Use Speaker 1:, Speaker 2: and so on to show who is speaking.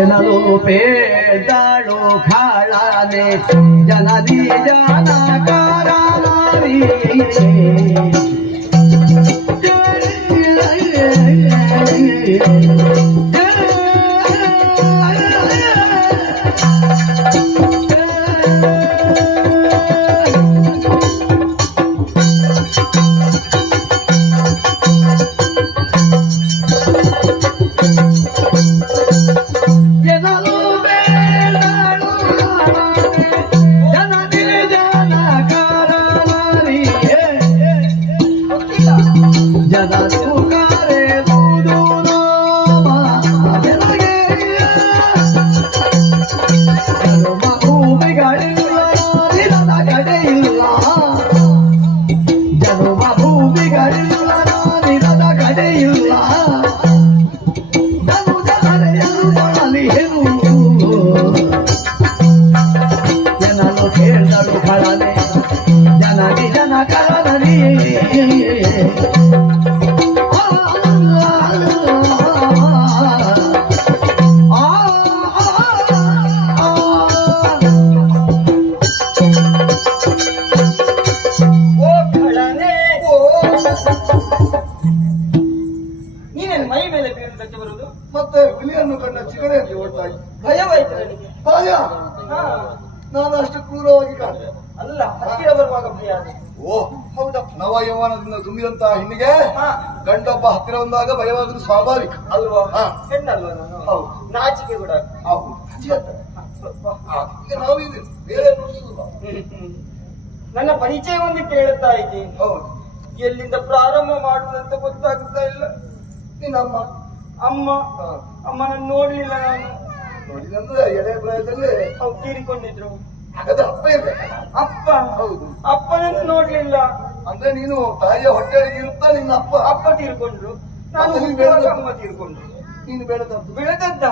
Speaker 1: ఎనలు పేదలు ఖాళానే
Speaker 2: జనది జనకారీ
Speaker 3: da
Speaker 2: ನೀನೇನು ಮೈ ಮೇಲೆ ಬೀಳುವುದಕ್ಕೆ ಬರುವುದು
Speaker 3: ಮತ್ತೆ ಹುಲಿಯನ್ನು ಕಂಡ ಚಿಗರೆಯಲ್ಲಿ ಓಡ್ತಾ ಇದ್ದ.
Speaker 2: ಭಯವಾಯ್ತು ನನಗೆ.
Speaker 3: ಭಯ ನಾನು ಅಷ್ಟು ಕ್ರೂರವಾಗಿ ಕಾಣೆ
Speaker 2: ಅಲ್ಲ ಹತ್ತಿರ ಬರುವಾಗ ಭಯ.
Speaker 3: ಓ
Speaker 2: ಹೌದಪ್ಪ
Speaker 3: ನವ ಯೌವನದಿಂದ ತುಂಬಿದಂತಹ ಹೆಣ್ಣಿಗೆ ಗಂಡೊಬ್ಬ ಹತ್ತಿರ ಬಂದಾಗ ಭಯವಾಗುವುದು ಸ್ವಾಭಾವಿಕ.
Speaker 2: ಅಲ್ವಾ?
Speaker 3: ಹಾ.
Speaker 2: ಹೆಣ್ಣಲ್ವಾ ನಾನು?
Speaker 3: ಹೌದು.
Speaker 2: ನಾಚಿಕೆ ಕೂಡ
Speaker 3: ಹೌದು. ಈಗ ನಾವು ಬೇರೆ
Speaker 2: ಹ್ಮ್. ನನ್ನ ಪರಿಚಯ ಒಂದು ಕೇಳುತ್ತಾ ಇದ್ದೀನಿ.
Speaker 3: ಹೌದು.
Speaker 2: ಎಲ್ಲಿಂದ ಪ್ರಾರಂಭ ಮಾಡುವುದಂತ ಗೊತ್ತಾಗ್ತಾ ಇಲ್ಲ.
Speaker 3: ನಿನ್ನಮ್ಮ
Speaker 2: ಅಮ್ಮ ಅಮ್ಮನ ನೋಡ್ಲಿಲ್ಲ ನಾನು.
Speaker 3: ನೋಡಿದಂದ್ರೆ ಎಳೆ ಪ್ರಾಯದಲ್ಲಿ
Speaker 2: ಅವ್ರು ತೀರಿಕೊಂಡಿದ್ರು.
Speaker 3: ಹಾಗಾದ್ರೆ ಅಪ್ಪ
Speaker 2: ಅಪ್ಪ
Speaker 3: ಹೌದು.
Speaker 2: ಅಪ್ಪನನ್ನು ನೋಡ್ಲಿಲ್ಲ.
Speaker 3: ಅಂದ್ರೆ ನೀನು ತಾಯಿಯ ಹೊಟ್ಟೆಯೊಳಗೆ ಇರುತ್ತಾ ನಿನ್ನ ಅಪ್ಪ?
Speaker 2: ಅಪ್ಪ ತೀರ್ಕೊಂಡ್ರು. ನಾನು ಅಮ್ಮ ತೀರ್ಕೊಂಡ್ರು.
Speaker 3: ನೀನು ಬೆಳೆದದ್ದು?
Speaker 2: ಬೆಳೆದದ್ದ?